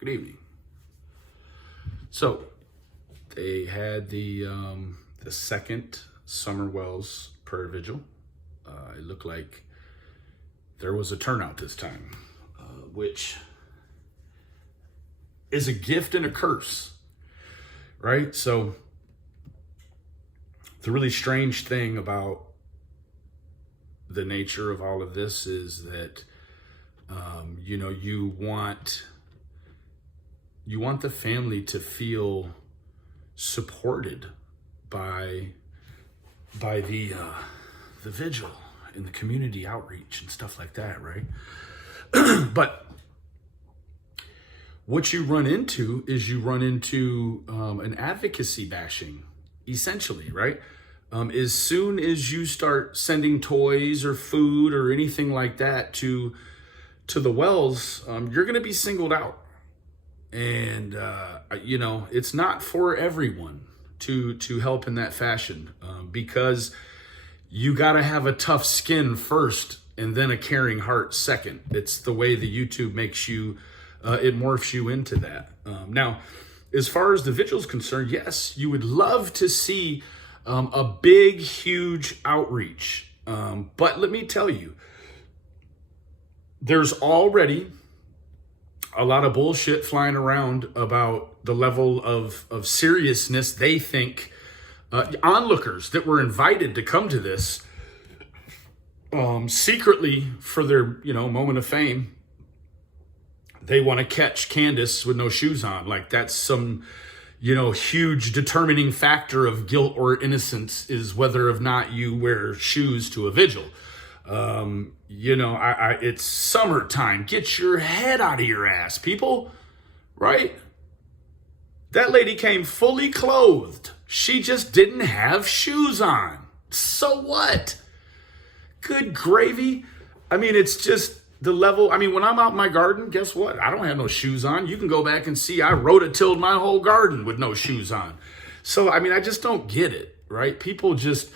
Good evening. So they had the second Summer Wells prayer vigil. It looked like there was a turnout this time, which is a gift and a curse, right? So the really strange thing about the nature of all of this is that you want the family to feel supported by the vigil and the community outreach and stuff like that, right? But what you run into is an advocacy bashing, essentially, right? As soon as you start sending toys or food or anything like that to the Wells, you're going to be singled out. And, it's not for everyone to help in that fashion, because you got to have a tough skin first and then a caring heart second. It's the way the YouTube makes you, it morphs you into that. Now, as far as the vigil is concerned, yes, you would love to see a big, huge outreach. But let me tell you, there's already a lot of bullshit flying around about the level of seriousness they think onlookers that were invited to come to this secretly for their moment of fame. They want to catch Candace with no shoes on. Like that's some huge determining factor of guilt or innocence is whether or not you wear shoes to a vigil. It's summertime. Get your head out of your ass, people, right? That lady came fully clothed. She just didn't have shoes on. So what? Good gravy. I mean, it's just the level. I mean, when I'm out in my garden, guess what? I don't have no shoes on. You can go back and see I rototilled my whole garden with no shoes on. So, I mean, I just don't get it, right? People just...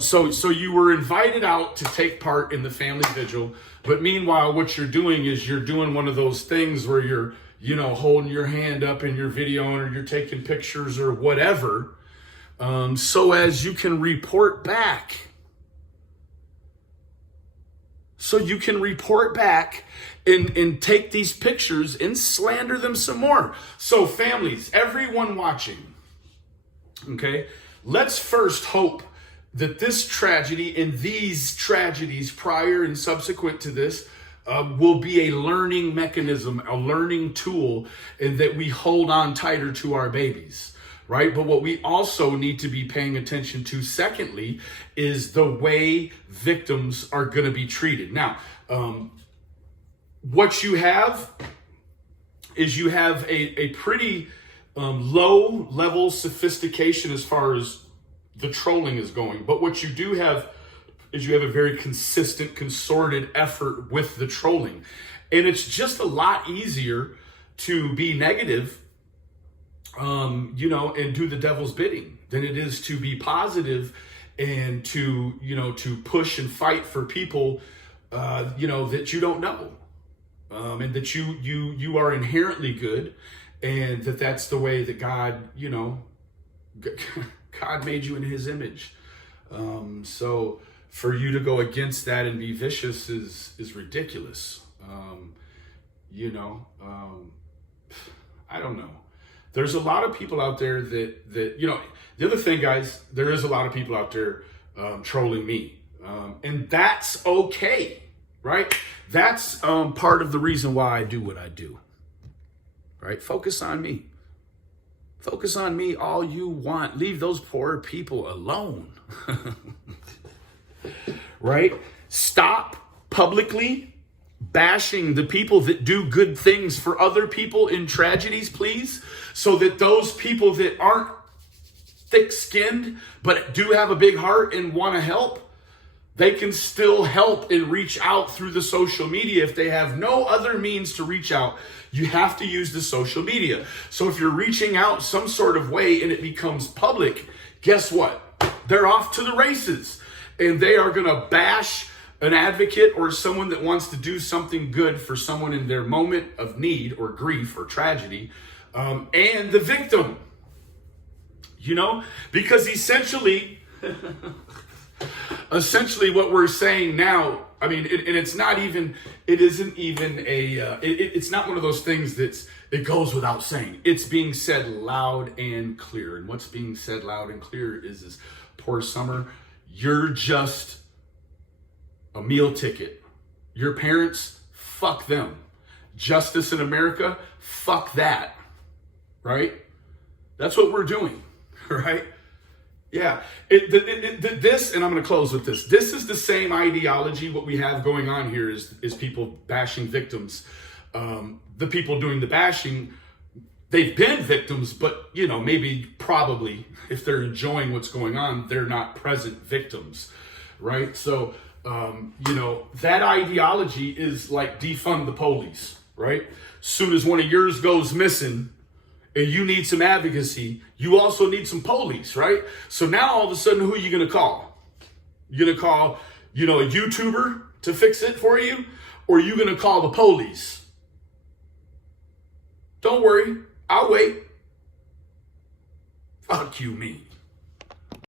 so you were invited out to take part in the family vigil, but meanwhile, what you're doing is you're doing one of those things where you're, holding your hand up in your video or you're taking pictures or whatever, so as you can report back. So you can report back and take these pictures and slander them some more. So families, everyone watching, okay, let's first hope that this tragedy and these tragedies prior and subsequent to this will be a learning mechanism, a learning tool, and that we hold on tighter to our babies, right? But what we also need to be paying attention to, secondly, is the way victims are going to be treated. Now, what you have is you have a pretty low level sophistication as far as the trolling is going. But what you do have is you have a very consistent, concerted effort with the trolling. And it's just a lot easier to be negative, and do the devil's bidding than it is to be positive and to push and fight for people, that you don't know, and that you are inherently good, and that's the way that God made you in his image. So for you to go against that and be vicious is ridiculous. I don't know. There's a lot of people out there that the other thing, guys, there is a lot of people out there trolling me. And that's okay, right? That's part of the reason why I do what I do, right? Focus on me. Focus on me all you want. Leave those poor people alone. Right? Stop publicly bashing the people that do good things for other people in tragedies, please, so that those people that aren't thick-skinned but do have a big heart and want to help, they can still help and reach out through the social media. If they have no other means to reach out, you have to use the social media. So if you're reaching out some sort of way and it becomes public, guess what? They're off to the races. And they are going to bash an advocate or someone that wants to do something good for someone in their moment of need or grief or tragedy, and the victim. Because essentially what we're saying now, I mean, it's not one of those things it goes without saying. It's being said loud and clear. And what's being said loud and clear is poor Summer, you're just a meal ticket. Your parents, fuck them. Justice in America, fuck that. Right? That's what we're doing. Right? Yeah. This, and I'm going to close with this. This is the same ideology. What we have going on here is people bashing victims. The people doing the bashing, they've been victims, but, probably if they're enjoying what's going on, they're not present victims. Right? So, that ideology is like defund the police. Right? Soon as one of yours goes missing, and you need some advocacy, you also need some police, right? So now all of a sudden, who are you going to call? You're going to call, a YouTuber to fix it for you? Or are you going to call the police? Don't worry, I'll wait. Fuck you, me.